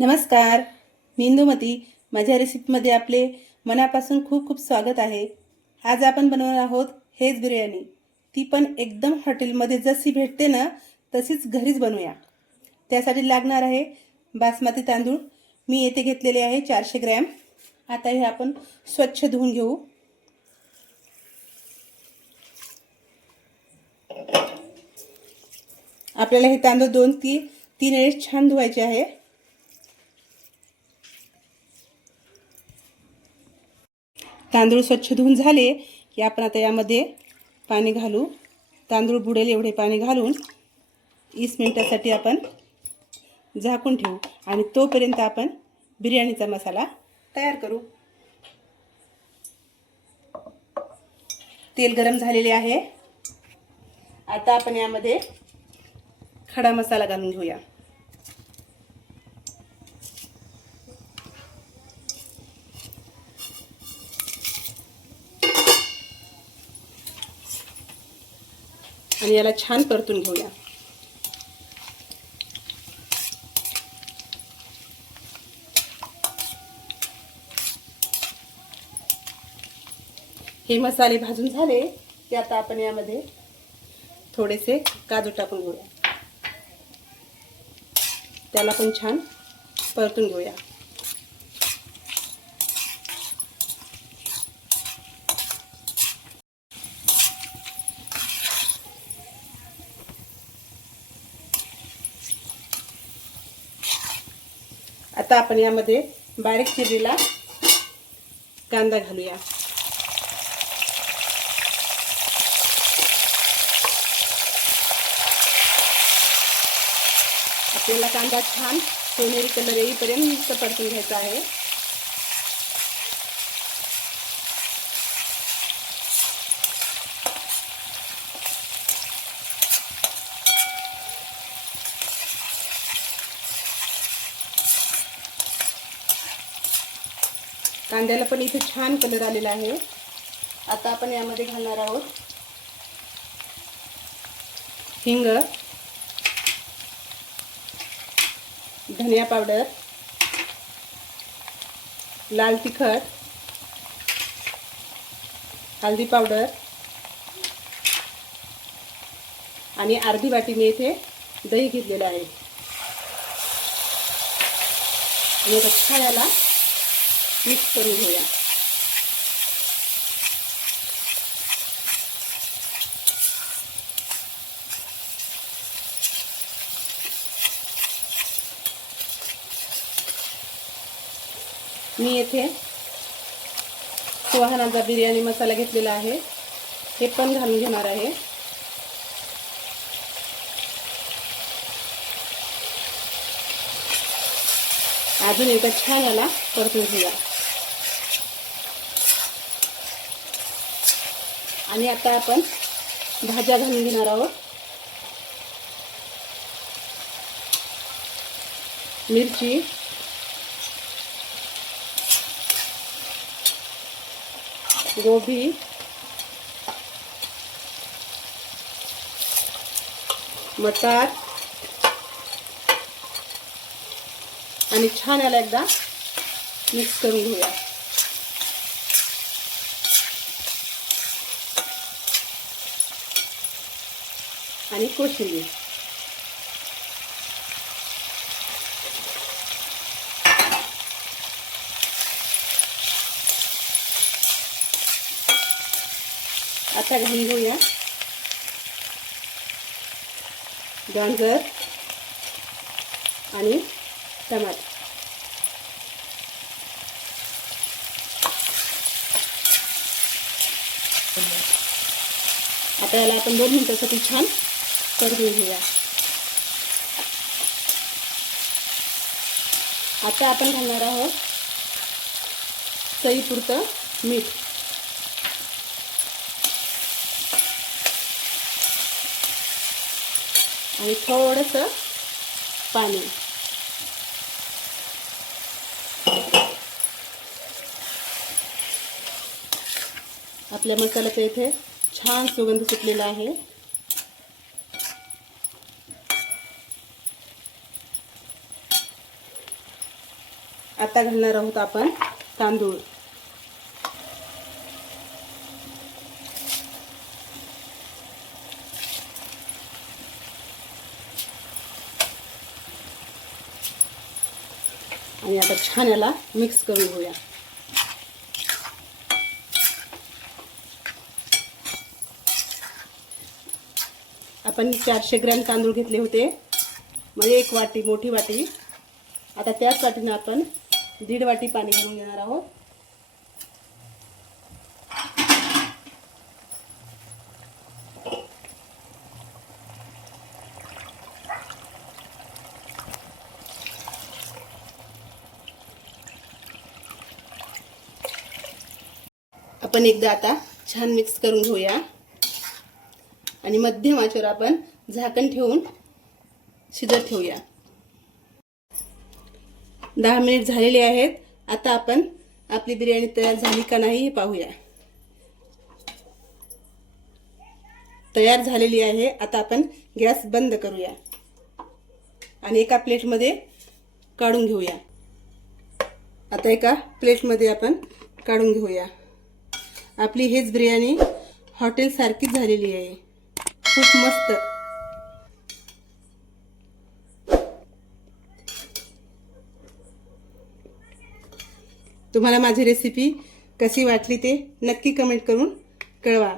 नमस्कार मी इंदुमती. माझ्या रेसिपीमध्ये आपले मनापासून खूप खूप स्वागत आहे. आज आपण बनवणार आहोत हेच बिर्याणी. ती पण एकदम हॉटेलमध्ये जशी भेटते ना तशीच घरीच बनवूया. त्यासाठी लागणार आहे बासमती तांदूळ. मी येथे घेतलेले आहे चारशे ग्रॅम. आता हे आपण स्वच्छ धुवून घेऊ. आपल्याला हे तांदूळ दोन ती तीन वेळेस छान धुवायचे आहे. तांदूळ स्वच्छ धुवून झाले की आपण आता यामध्ये पाणी घालू. तांदूळ बुडेल एवढे पाणी घालून वीस मिनटासाठी आपण झाकून ठेवू आणि तोपर्यंत आपण बिर्याणीचा मसाला तयार करू. तेल गरम झालेले आहे. आता आपण यामध्ये खडा मसाला घालून घेऊया. आणि याला छान परतून घेऊया. हे मसाले भाजून झाले की आता आपण यामध्ये थोडेसे काजू टाकून घेऊया. त्याला पण छान परतून घेऊया. आता आपण यामध्ये बारीक चिरलेला कांदा घालूया. आपल्याला कांदा छान सोनेरी कलर येईपर्यंत परतून घ्यायचा आहे. कांद्याला पण इथे छान कलर आलेला आहे. आता आपण यामध्ये घालणार आहोत. हिंग धनिया पावडर लाल तिखट हळदी पावडर आणि अर्धी वाटी मी इथे दही घेतलेलं आहे. आणि आता छान याला मिक्स करून घेऊया. मी येथे सुहानाचा बिर्याणी मसाला घेतलेला आहे. हे पण घालून घेणार आहे. अजून एकदा छान याला परतून घेऊया. आणि आता आपण भाज्या घालून घेणार आहोत. मिरची. गोभी. मटार. आणि छान याला एकदा मिक्स करून घेऊया. आणि कोशिंबीर. आता घालून घेऊया. गाजर आणि टमाटर. आता याला आपण दोन मिनिटासाठी छान मिक्सर घेऊया आता आपण घालणार आहोत चईपुरतं मीठ. आणि थोडंसं पाणी. आपल्या मसाल्याचा इथे छान सुगंध सुटलेला आहे. आता घालणार आहोत आपण तांदूळ. आणि आता छान याला मिक्स करून घेऊया. आपण चारशे ग्रॅम तांदूळ घेतले होते. म्हणजे एक वाटी मोठी वाटी. आता त्याच वाटीनं आपण दीड वाटी पाणी घालून घेणार आहोत. आपण एकदा आता छान मिक्स करून घेऊया. आणि मध्यम आचेवर आपण झाकण ठेवून शिजत ठेवूया. दहा मिनिट झालेले आहेत. आता आपण आपली बिर्याणी तयार झाली का नाही हे पाहूया. तयार झालेली आहे. आता आपण गॅस बंद करूया. आणि एका प्लेटमध्ये काढून घेऊया. आता एका प्लेटमध्ये आपण काढून घेऊया. आपली हेच बिर्याणी हॉटेलसारखीच झालेली आहे. खूप मस्त. तुम्हाला माझी रेसिपी कशी वाटली ते नक्की कमेंट करून कळवा.